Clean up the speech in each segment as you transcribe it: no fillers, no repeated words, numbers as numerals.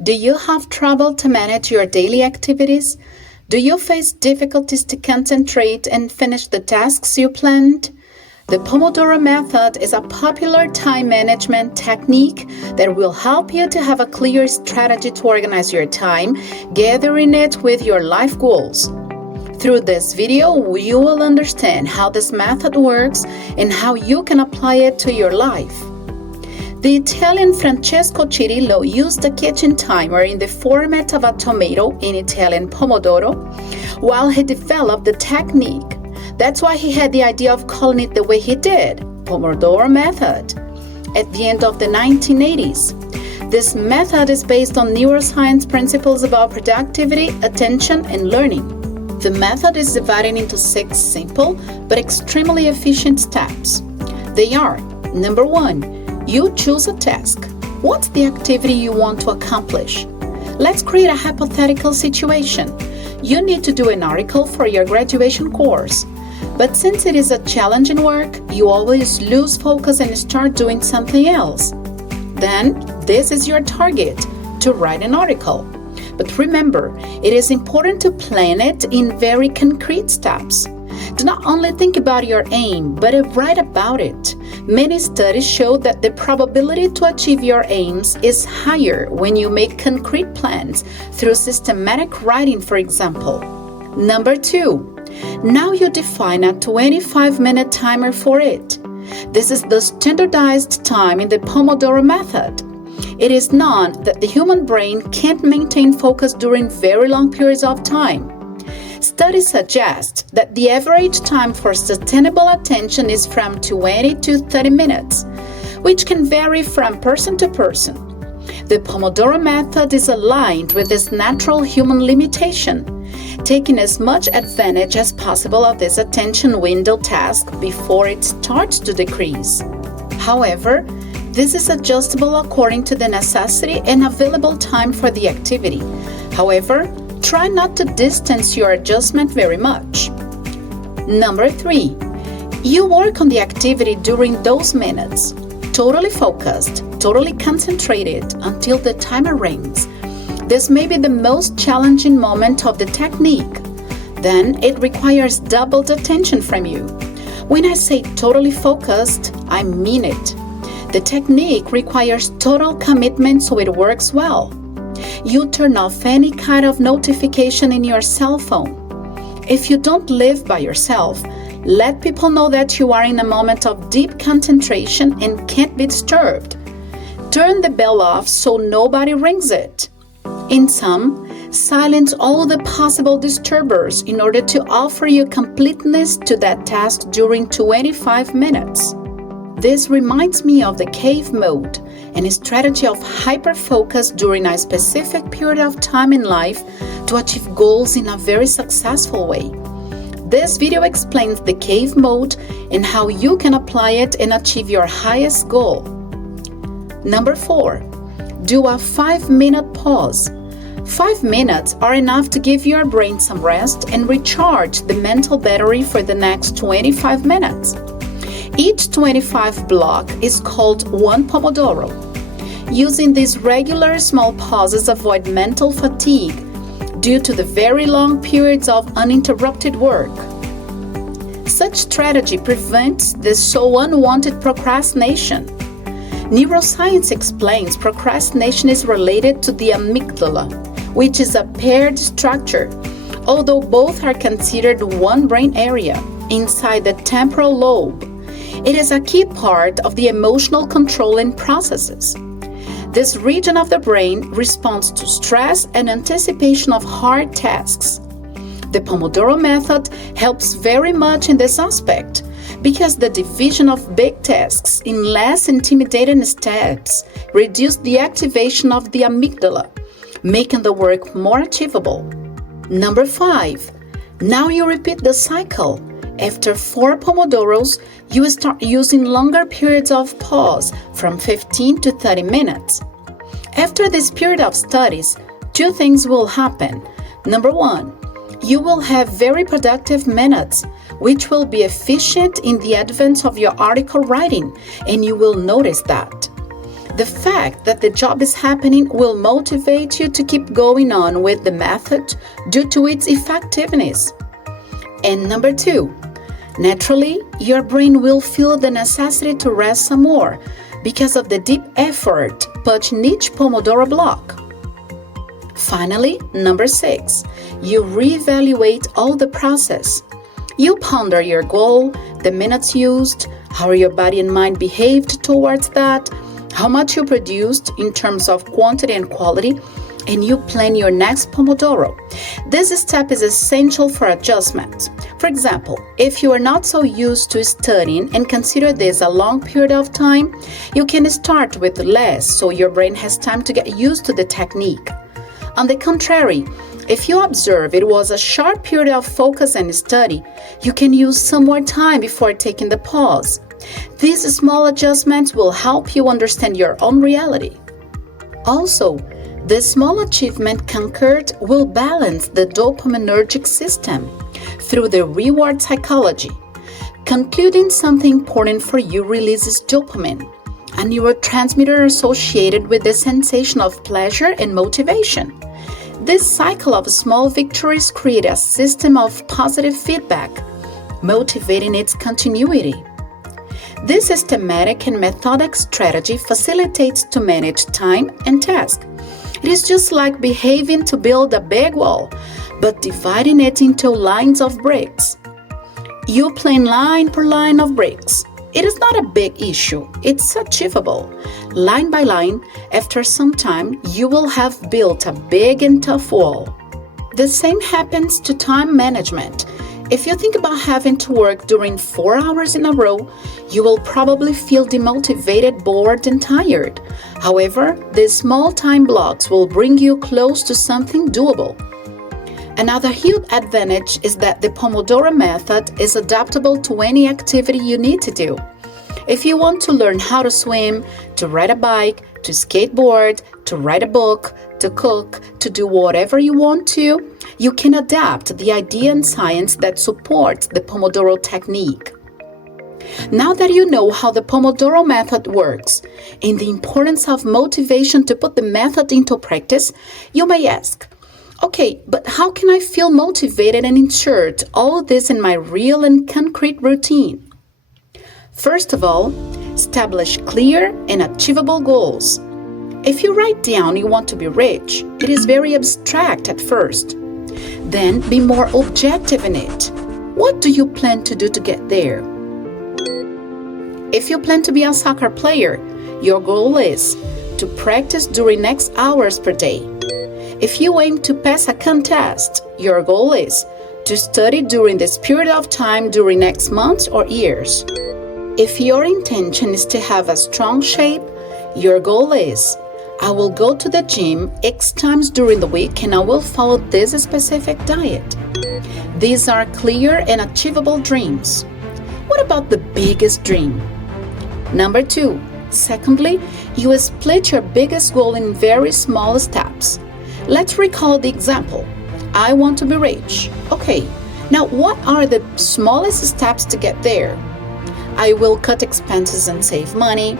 Do you have trouble to manage your daily activities? Do you face difficulties to concentrate and finish the tasks you planned? The Pomodoro method is a popular time management technique that will help you to have a clear strategy to organize your time, gathering it with your life goals. Through this video, you will understand how this method works and how you can apply it to your life. The Italian Francesco Cirillo used a kitchen timer in the format of a tomato, in Italian pomodoro, while he developed the technique. That's why he had the idea of calling it the way he did, Pomodoro method, at the end of the 1980s. This method is based on neuroscience principles about productivity, attention, and learning. The method is divided into 6 simple but extremely efficient steps. They are: number 1, you choose a task. What's the activity you want to accomplish? Let's create a hypothetical situation. You need to do an article for your graduation course. But since it is a challenging work, you always lose focus and start doing something else. Then, this is your target, to write an article. But remember, it is important to plan it in very concrete steps. Do not only think about your aim, but write about it. Many studies show that the probability to achieve your aims is higher when you make concrete plans through systematic writing, for example. Number 2, now you define a 25-minute timer for it. This is the standardized time in the Pomodoro method. It is known that the human brain can't maintain focus during very long periods of time. Studies suggest that the average time for sustainable attention is from 20 to 30 minutes, which can vary from person to person. The Pomodoro method is aligned with this natural human limitation, taking as much advantage as possible of this attention window task before it starts to decrease. However, this is adjustable according to the necessity and available time for the activity. However, try not to distance your adjustment very much. Number 3, you work on the activity during those minutes, totally focused, totally concentrated until the timer rings. This may be the most challenging moment of the technique. Then it requires doubled attention from you. When I say totally focused, I mean it. The technique requires total commitment so it works well. You turn off any kind of notification in your cell phone. If you don't live by yourself, let people know that you are in a moment of deep concentration and can't be disturbed. Turn the bell off so nobody rings it. In sum, silence all the possible disturbers in order to offer you completeness to that task during 25 minutes. This reminds me of the cave mode, a strategy of hyper-focus during a specific period of time in life to achieve goals in a very successful way. This video explains the cave mode and how you can apply it and achieve your highest goal. Number 4, do a 5-minute pause. 5 minutes are enough to give your brain some rest and recharge the mental battery for the next 25 minutes. Each 25 block is called one Pomodoro. Using these regular small pauses avoid mental fatigue due to the very long periods of uninterrupted work. Such strategy prevents the so unwanted procrastination. Neuroscience explains procrastination is related to the amygdala, which is a paired structure, although both are considered one brain area inside the temporal lobe. It is a key part of the emotional controlling processes. This region of the brain responds to stress and anticipation of hard tasks. The Pomodoro method helps very much in this aspect because the division of big tasks in less intimidating steps reduces the activation of the amygdala, making the work more achievable. Number 5, now you repeat the cycle. After 4 Pomodoros, you will start using longer periods of pause from 15 to 30 minutes. After this period of studies, 2 things will happen. Number 1, you will have very productive minutes, which will be efficient in the advance of your article writing, and you will notice that. The fact that the job is happening will motivate you to keep going on with the method due to its effectiveness. And number 2, naturally, your brain will feel the necessity to rest some more because of the deep effort put in each Pomodoro block. Finally, number 6, you reevaluate all the process. You ponder your goal, the minutes used, how your body and mind behaved towards that, how much you produced in terms of quantity and quality, and you plan your next Pomodoro. This step is essential for adjustment. For example, if you are not so used to studying and consider this a long period of time, you can start with less so your brain has time to get used to the technique. On the contrary, if you observe it was a short period of focus and study, you can use some more time before taking the pause. These small adjustments will help you understand your own reality. Also, the small achievement conquered will balance the dopaminergic system through the reward psychology. Concluding something important for you releases dopamine, a neurotransmitter associated with the sensation of pleasure and motivation. This cycle of small victories creates a system of positive feedback, motivating its continuity. This systematic and methodic strategy facilitates to manage time and task. It is just like behaving to build a big wall, but dividing it into lines of bricks. You plan line per line of bricks. It is not a big issue. It's achievable. Line by line, after some time, you will have built a big and tough wall. The same happens to time management. If you think about having to work during 4 hours in a row, you will probably feel demotivated, bored, and tired. However, these small time blocks will bring you close to something doable. Another huge advantage is that the Pomodoro method is adaptable to any activity you need to do. If you want to learn how to swim, to ride a bike, to skateboard, to write a book, to cook, to do whatever you want to, you can adapt the idea and science that supports the Pomodoro technique. Now that you know how the Pomodoro method works and the importance of motivation to put the method into practice, you may ask, okay, but how can I feel motivated and insert all this in my real and concrete routine? First of all, establish clear and achievable goals. If you write down you want to be rich, it is very abstract at first. Then be more objective in it. What do you plan to do to get there? If you plan to be a soccer player, your goal is to practice during X hours per day. If you aim to pass a contest, your goal is to study during this period of time during X months or years. If your intention is to have a strong shape, your goal is, I will go to the gym X times during the week and I will follow this specific diet. These are clear and achievable dreams. What about the biggest dream? Number 2, secondly, you split your biggest goal in very small steps. Let's recall the example. I want to be rich. Okay, now what are the smallest steps to get there? I will cut expenses and save money.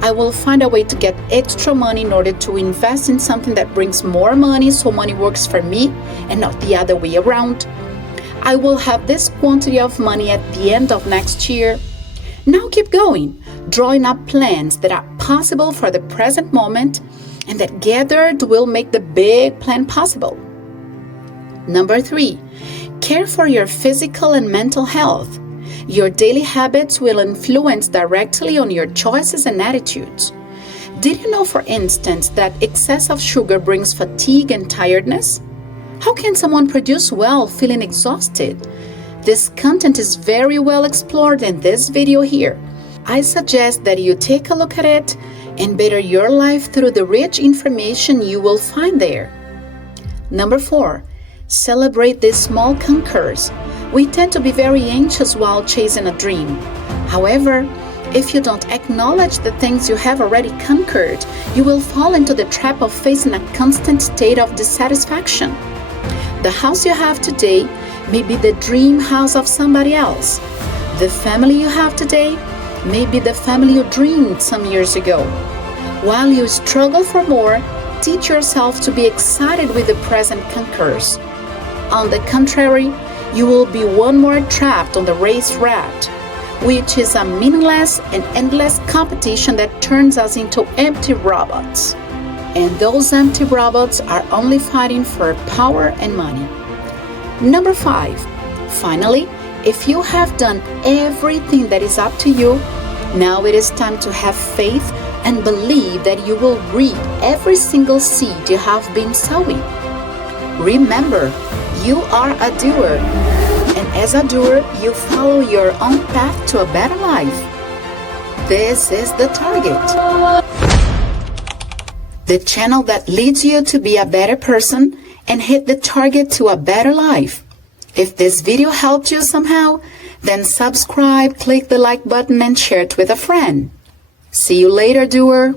I will find a way to get extra money in order to invest in something that brings more money so money works for me and not the other way around. I will have this quantity of money at the end of next year. Now keep going, drawing up plans that are possible for the present moment and that gathered will make the big plan possible. Number 3, care for your physical and mental health. Your daily habits will influence directly on your choices and attitudes. Did you know, for instance, that excess of sugar brings fatigue and tiredness? How can someone produce well feeling exhausted? This content is very well explored in this video here. I suggest that you take a look at it and better your life through the rich information you will find there. Number 4, celebrate these small conquers. We tend to be very anxious while chasing a dream. However, if you don't acknowledge the things you have already conquered, you will fall into the trap of facing a constant state of dissatisfaction. The house you have today may be the dream house of somebody else. The family you have today may be the family you dreamed some years ago. While you struggle for more, teach yourself to be excited with the present conquers. On the contrary, you will be one more trapped on the race rat, which is a meaningless and endless competition that turns us into empty robots. And those empty robots are only fighting for power and money. Number 5. Finally, if you have done everything that is up to you, now it is time to have faith and believe that you will reap every single seed you have been sowing. Remember, you are a doer, and as a doer, you follow your own path to a better life. This is the target. The channel that leads you to be a better person and hit the target to a better life. If this video helped you somehow, then subscribe, click the like button, and share it with a friend. See you later, doer.